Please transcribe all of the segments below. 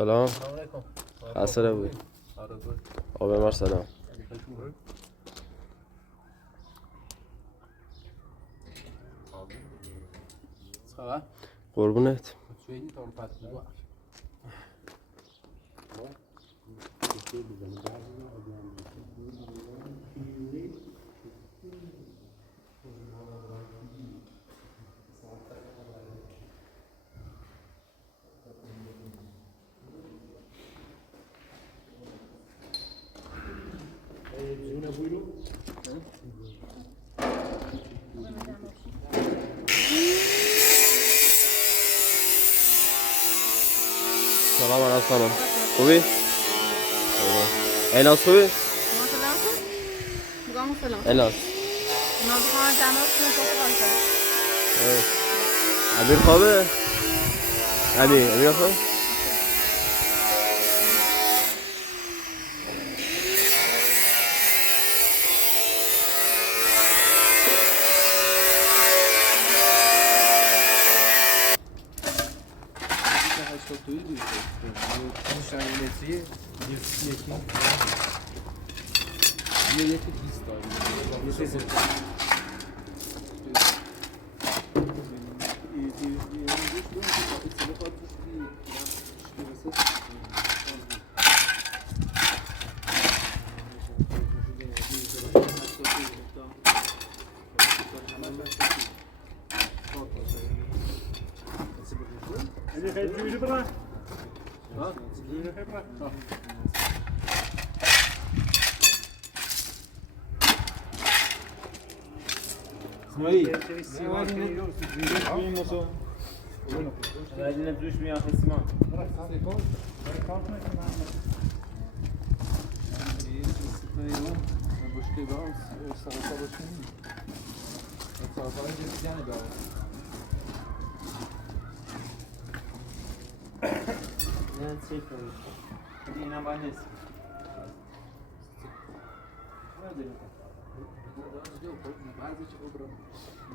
سلام. سلام علیکم. عصر بود. آبه مر سلام. خبر؟ قربونت. سلام علیکم. سلام. خوبی؟ الهاس خوبی؟ الهاس. امیر خوابه؟ امیر خوابه؟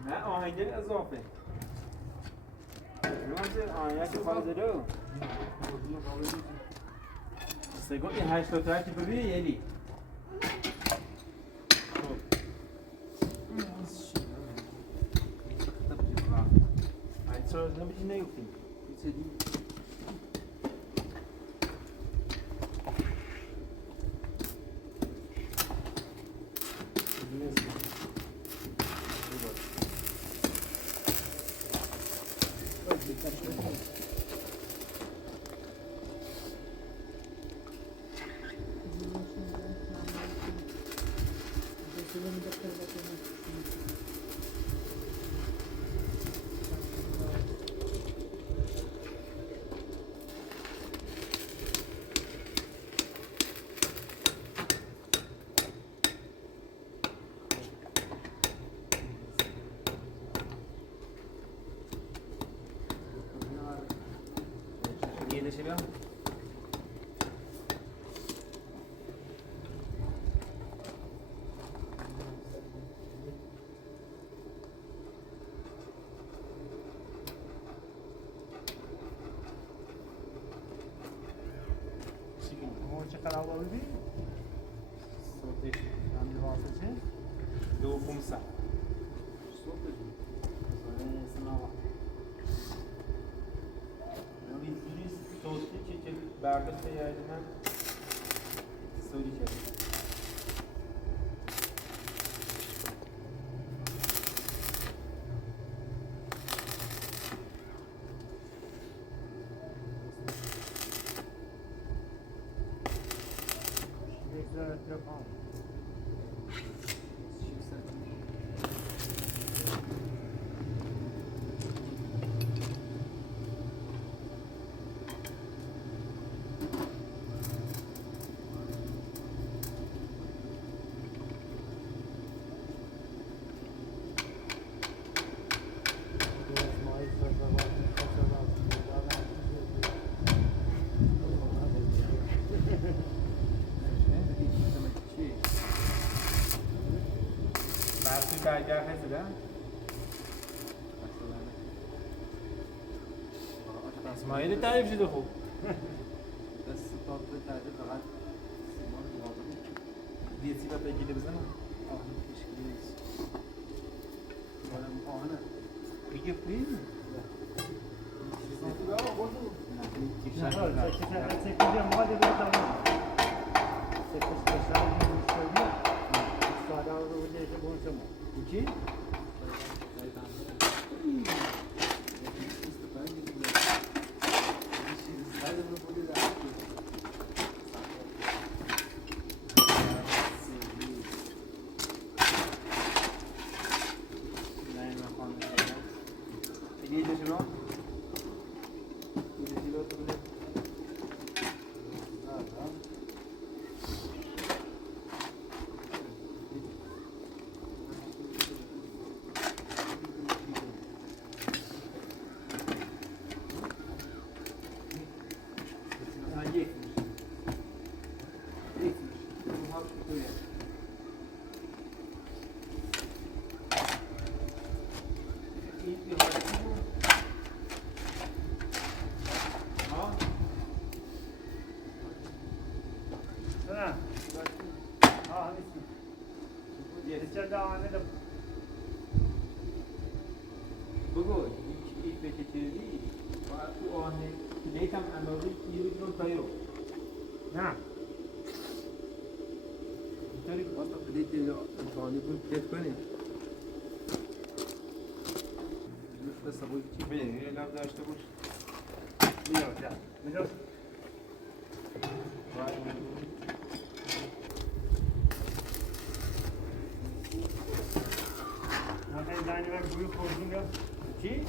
نه آهنگر اضافه آهنگر فاضله سگو این 88 ببین یلی چرا نمی‌دی نیوفتی شباب چقدر آوردی؟ صوتش همین واسطه؟ 2500 صوتی که برداشت کردن سوری کردن برگر هستم اسماعیل تعریف شده خوب tatlı tercih fakat simon muhabbeti. Diyeti ve peki de bize mi? Ahmet teşekkürler. Bana bu ahane. Peki değil mi? İki. بگو این به چیزی باید تو آهن لیتم اندازه کیلو رو تایو نه اینطوری باید تا لیت امتحانی بود کت کنیم دوست سبایی چی بینیم یه لب داشته باش میاد زنی من گروه خوردیم یا چی؟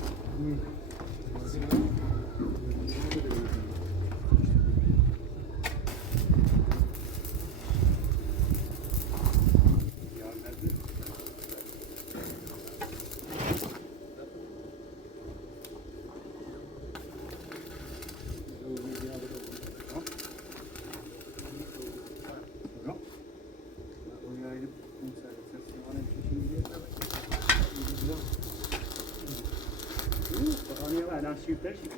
الان شیفتر شید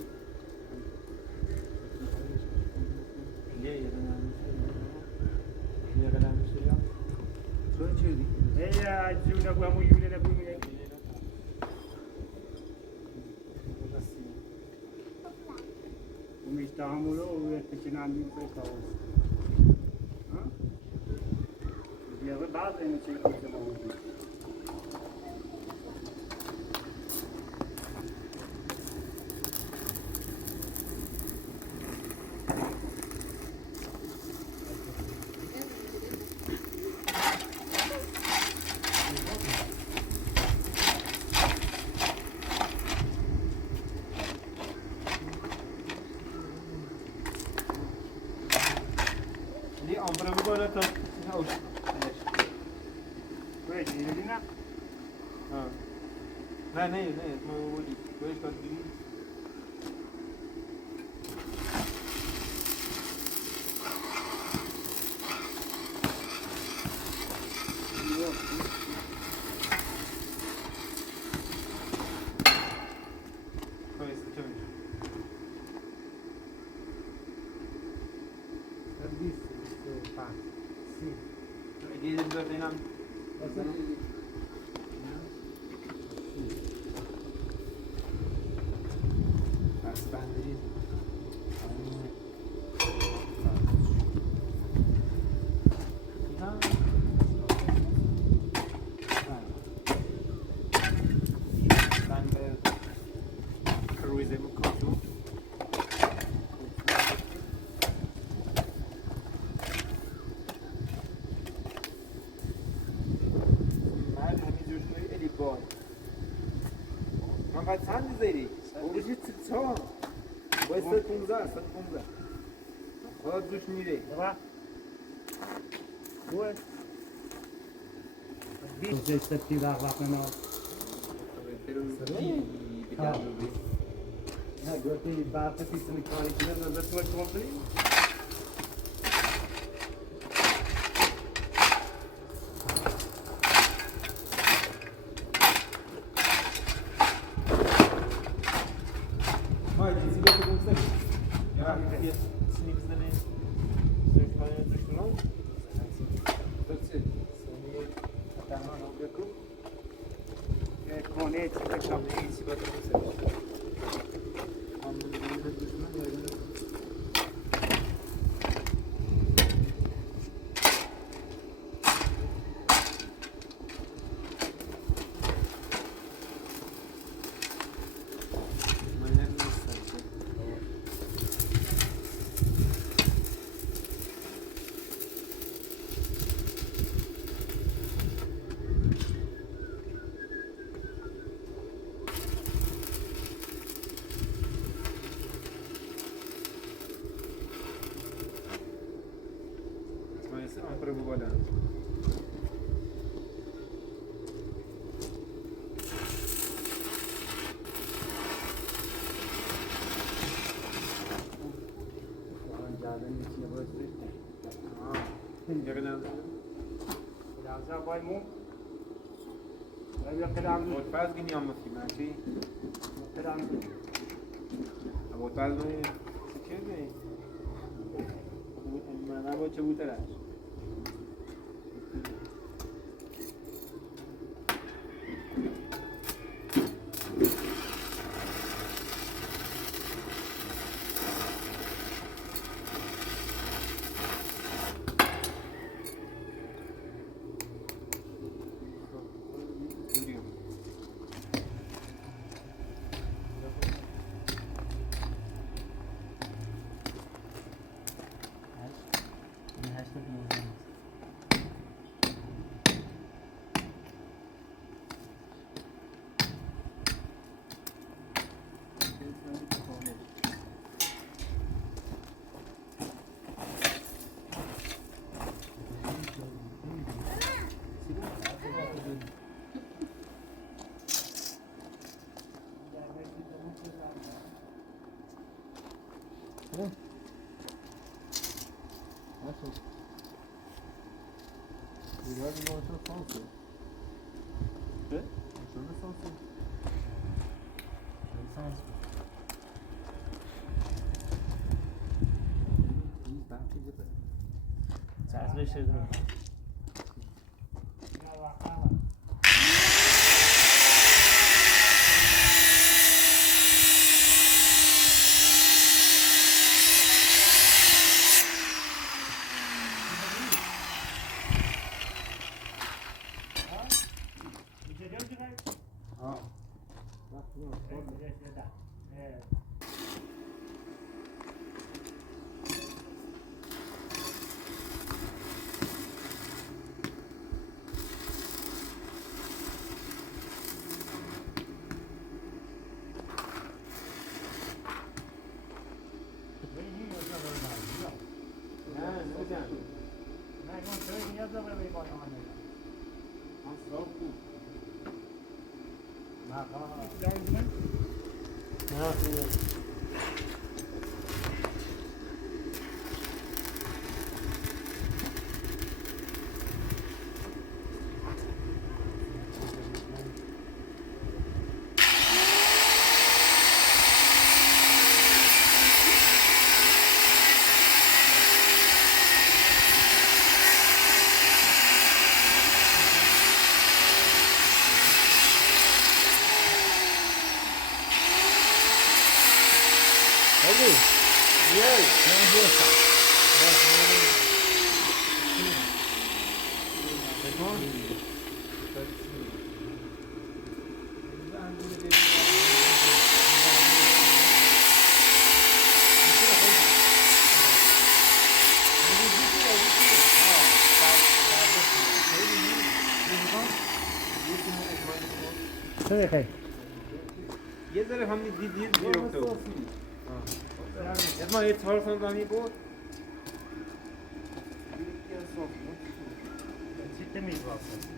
جونا بو همون یوله نبو میگه امیش تحمل و تشنان می پیساوس ها بیا بعد اینو چه کنه با امبر بگو تو هاوس وای دیدی نه نه ما بودی وایش کار دیدی فقط چند زیری؟ اونجوری چه؟ باید 115 خواهد دوش میره بابا بوه بیش جستی وقت نه نه گفتی برق پیست میکانی کنه نظر تو کنی iyisi batırını seviyor. Anlamı yerine düşman yerine. Manyak mı istersin? Esse é um trabalhando. باید مو قدم فاز گینی هم مسکی ماشی قدم ابو فاز نمی سکیدی من ابو چه بوترش یه ذره هم دید بیرفته بود ما یه 4 سانتی بود چی تمیز باشه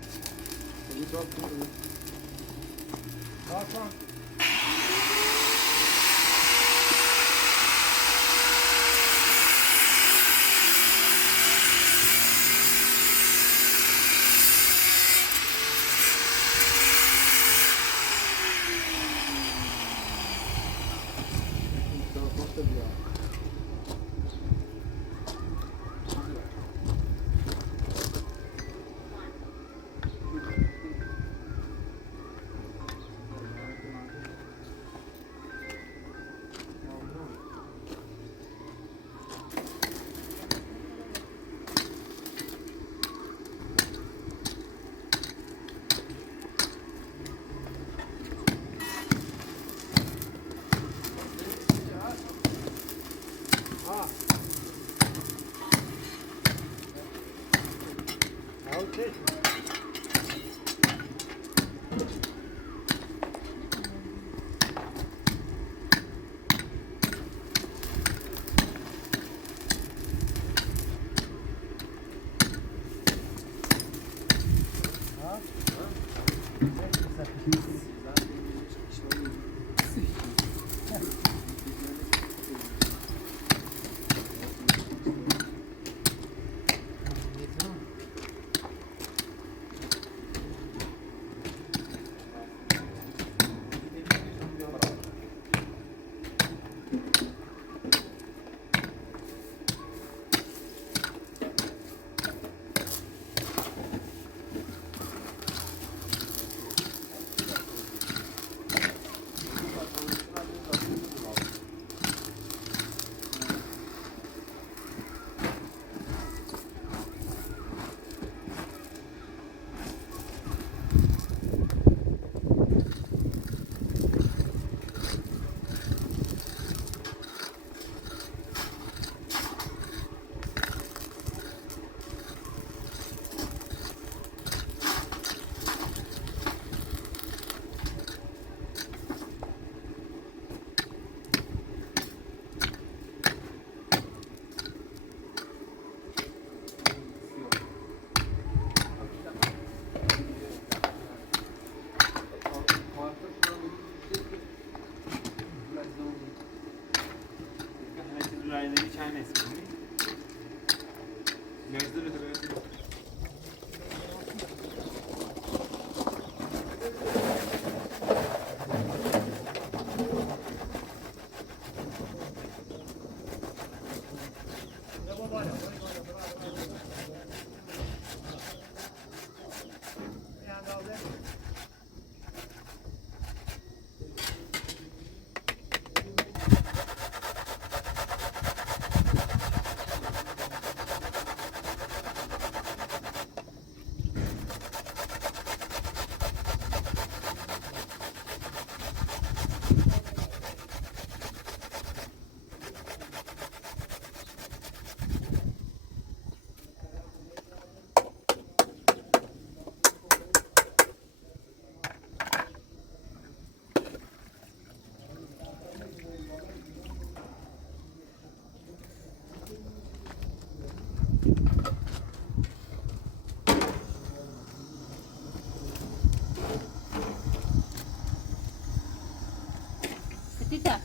Petita.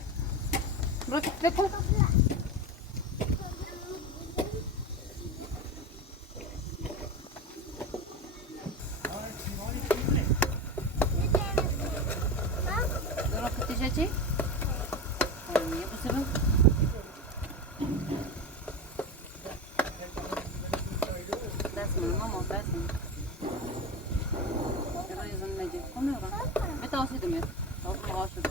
Ve koy. Dorong petita cik. Oh, ya pasal. Das mana mama das. Terus yazın nece? Konu yok. Beta olsun demiyor. Olsun olsun.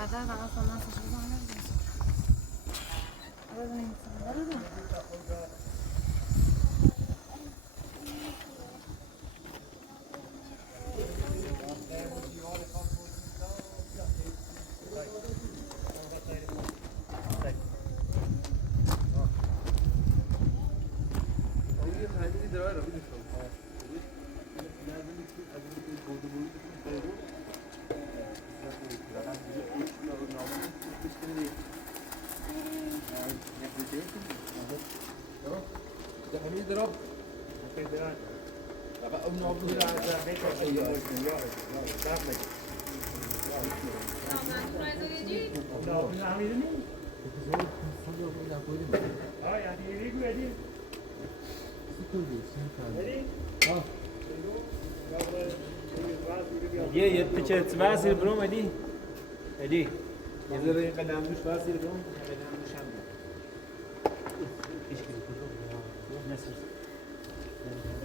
Ada tangan sama sesuatu lagi. Ada yang sebentar ada. Hamid Rob. اون نابود را از یه پیچه واسیر برام ادی ادی یه ذره این قدم دوش واسیر برام قدم دوش هم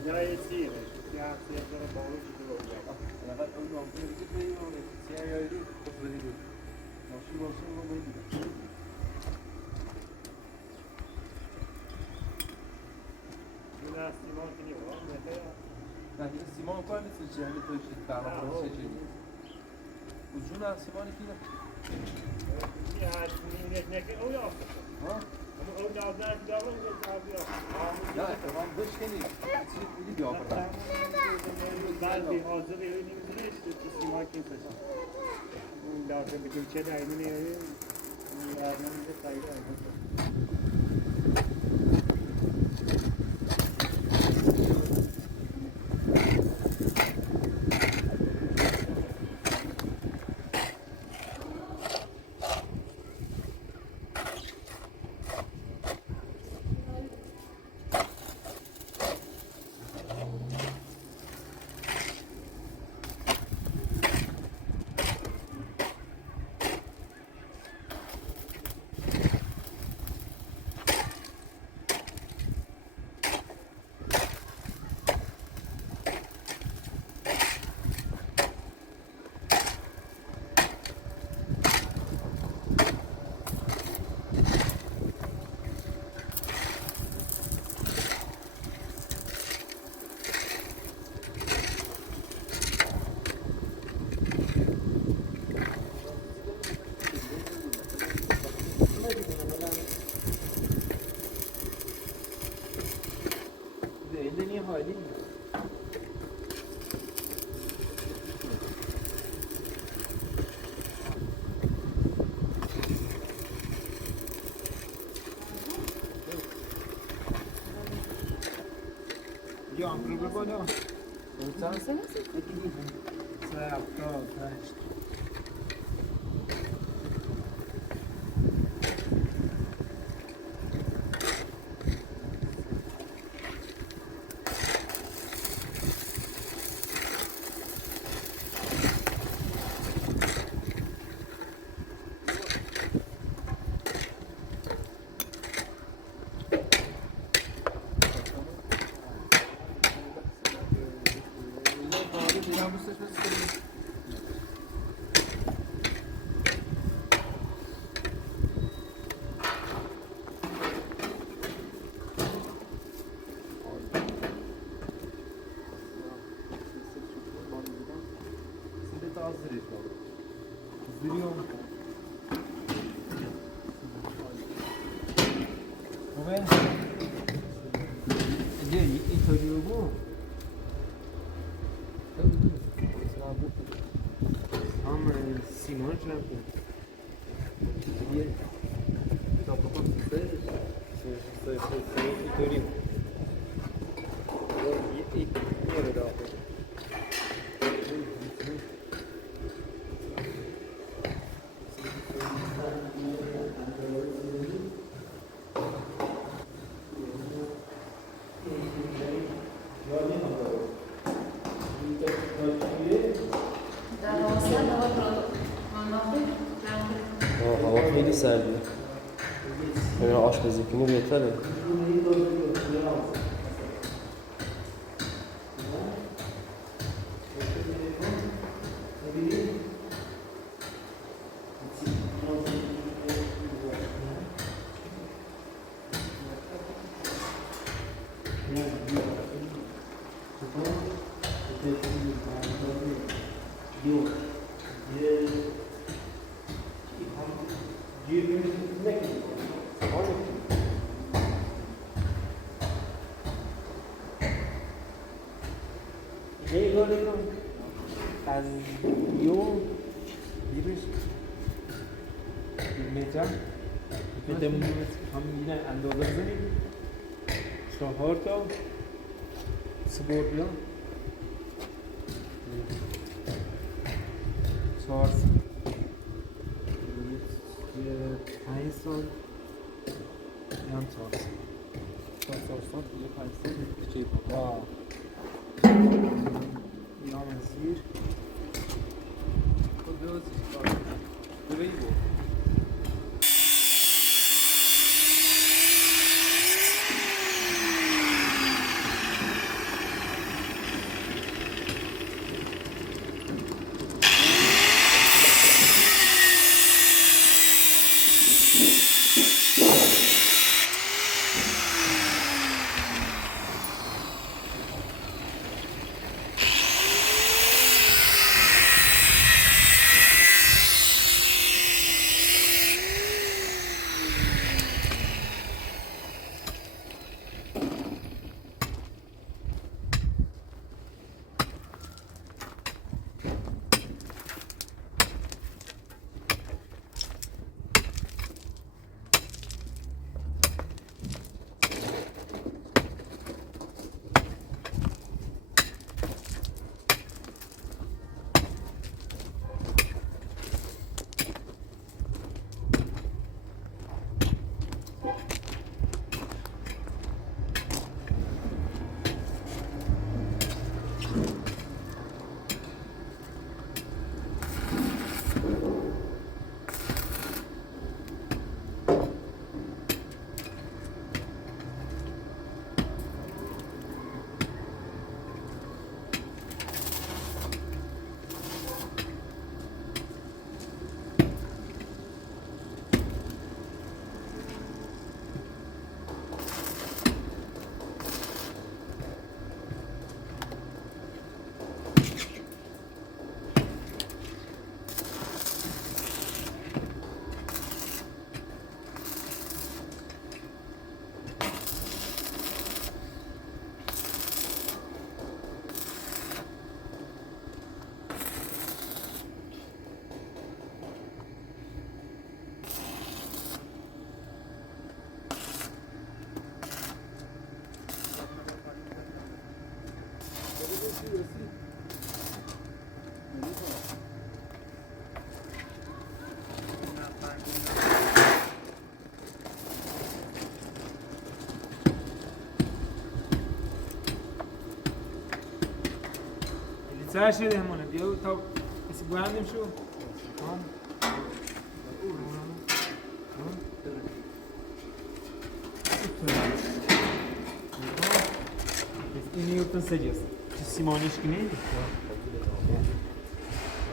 Ja, je ziet het. Ja, het is er een balletje door. فقط اون نابود رو بگید بگید سیاه یا ایدی خود بدید ماشی باشه رو بدید Nu är Simon till Johan, vet du? نه دیگه سیمان کار نیست چی همین توی چیز برنامه چه چیزی و جون از سیمانی کیه؟ Ja, het is niet. Oh ja. ها؟ Oh, nou, daar is wel een beetje. نه اتفاق بشکنی چی بودی بیا بردم بعد bir hazır evimizde işte Simon kimse. Daha da bir gün çede aynı ne öyle. Yarın da sayı elde niye hali? Ja, probier bara. Sen sen så här då först. هوا خیلی سردیه این آشپزی کنی بهتره از یو دیروز متر بدمون هم یه اندازه بزنیم 4 تا سپورت بیان 4 سال 5 سال هم 4 سال 4 سال دیگه 5 سال چی بود یا منزیر خود بوزش ببینید سر شده همونه بیا تا کسی بلندیم شو اینی یکتون سجیست چی سیمانیش که نیدی؟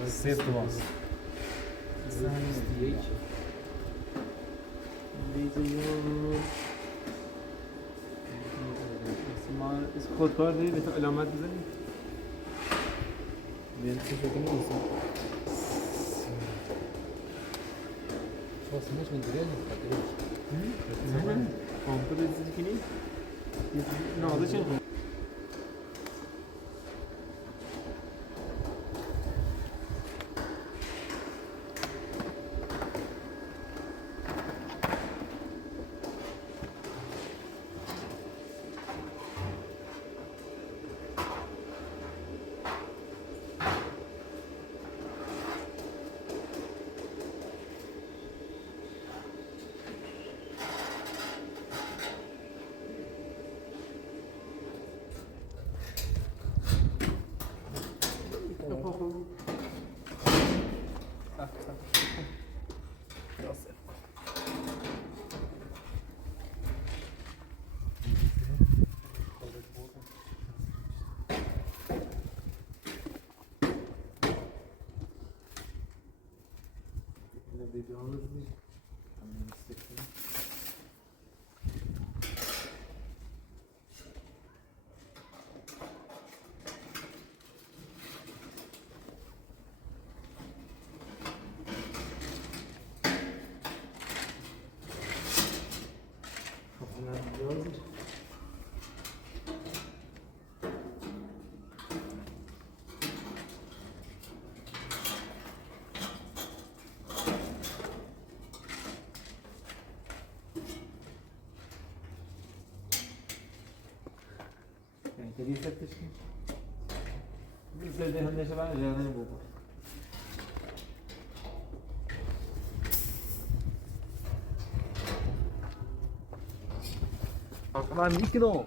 سه تو باز سیمان از خودکار داری به تا علامت بزنی؟ بیان چه شکلی نیستم فاصلهش من دیگه نیست نه کامپو دیدی که نیست؟ نه چه خود Bizde de hande var ya ne bu. Akman ikno.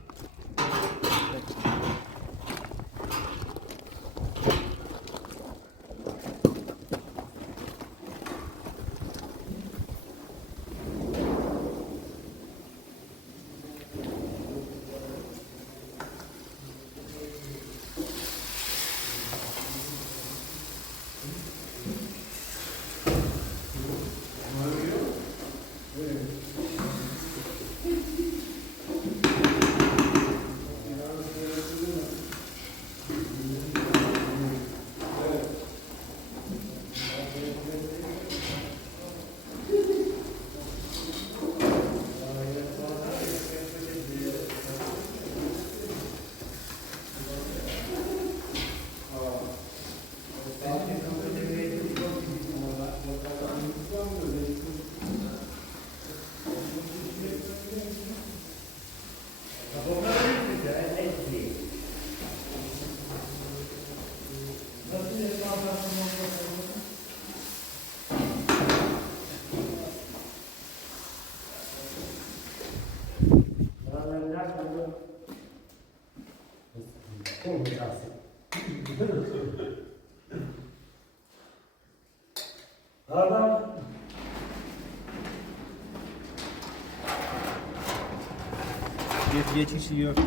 Geçişi yok ki.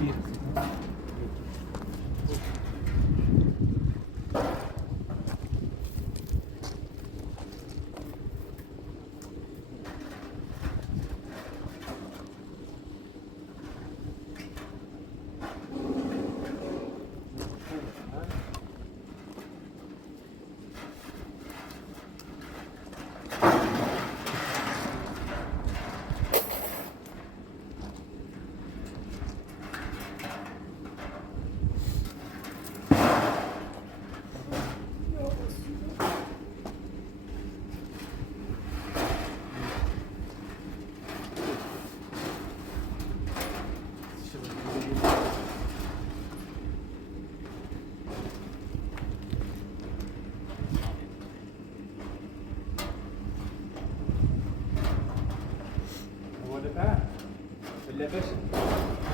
اللبش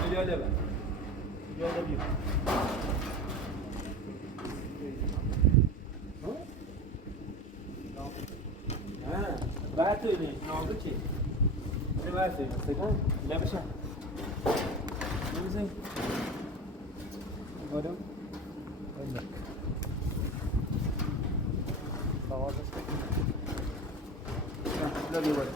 مليون لبن مليون لبن ها بعته لي ناقص شيء ne بعته سكان لبش زين بدم عندك خلاص لا لا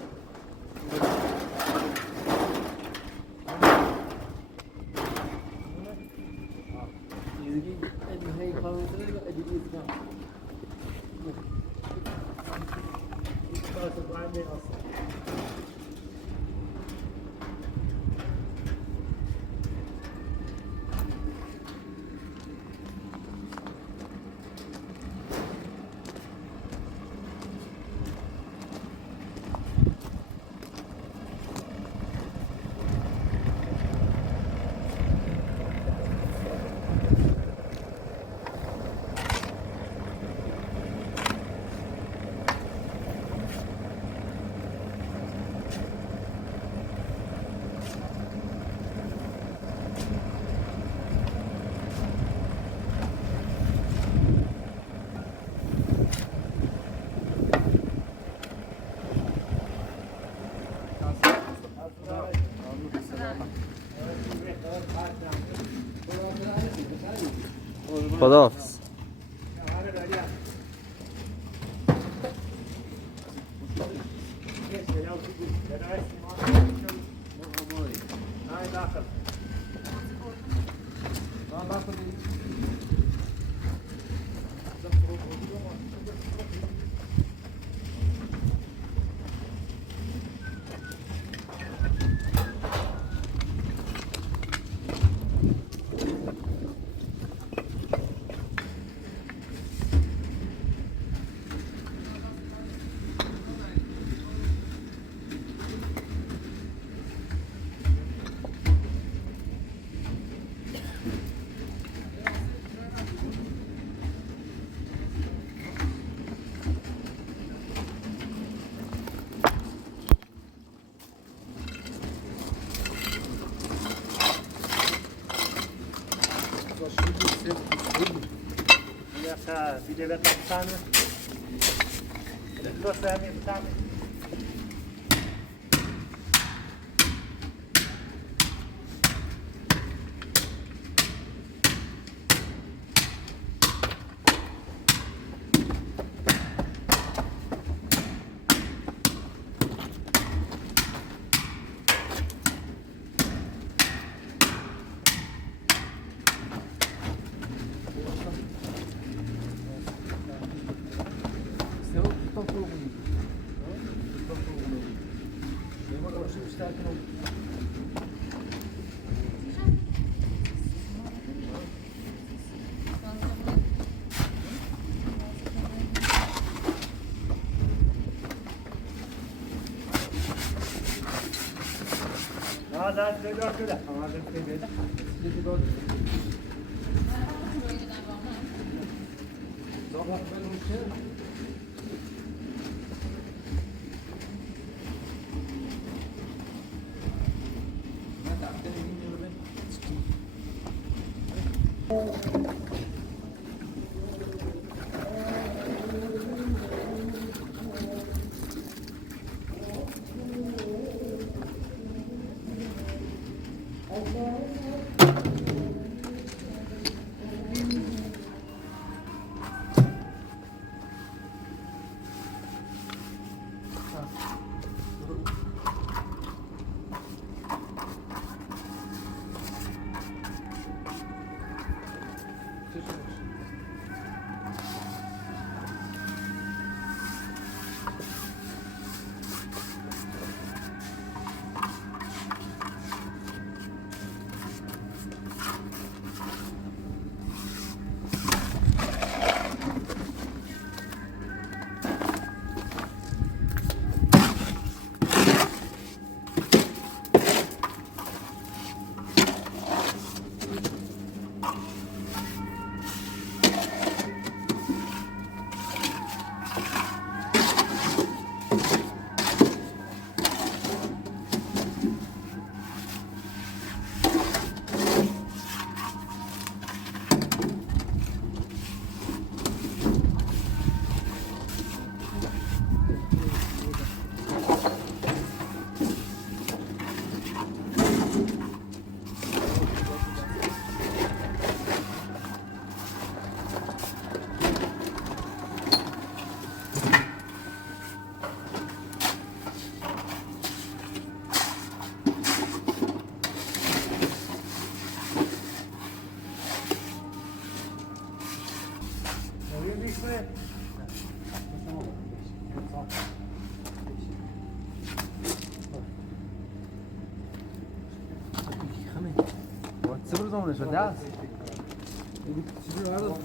خداحافظ. Essa filha vai passar, né? Ele trouxe a minha também. Seu tá fogo. Tá fogo. Eu vou deixar estar aqui no. Nada, melhor que olhar. Nada, entendeu? Esse daqui Só vai ver no cheiro. Mas tá, tem ninguém ver. صبر زمان شد دست چیزی رو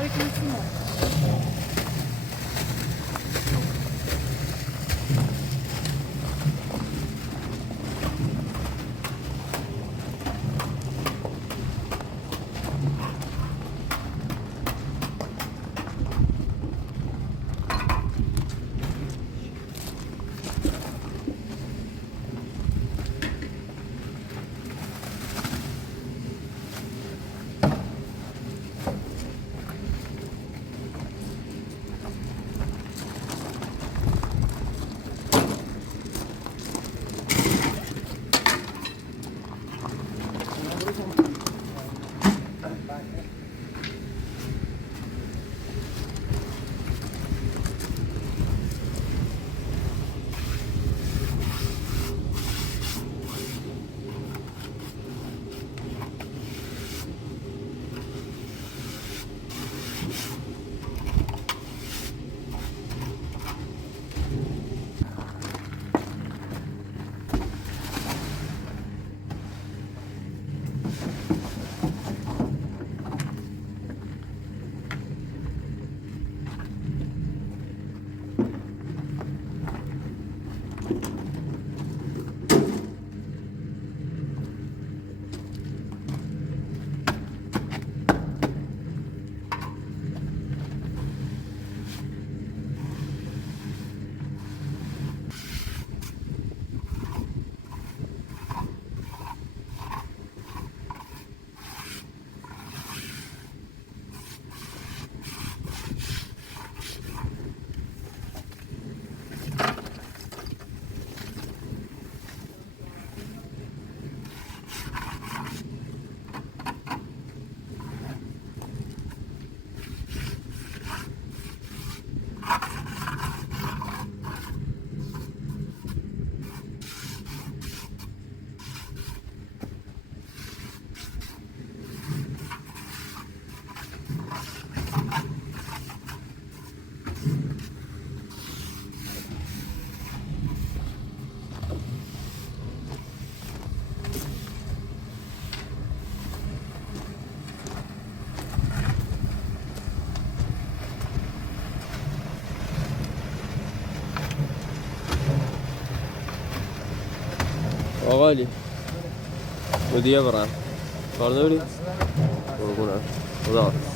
Dare che nessuno. آقا علی مدیه برن کار داری؟ قربونه خدا حافظ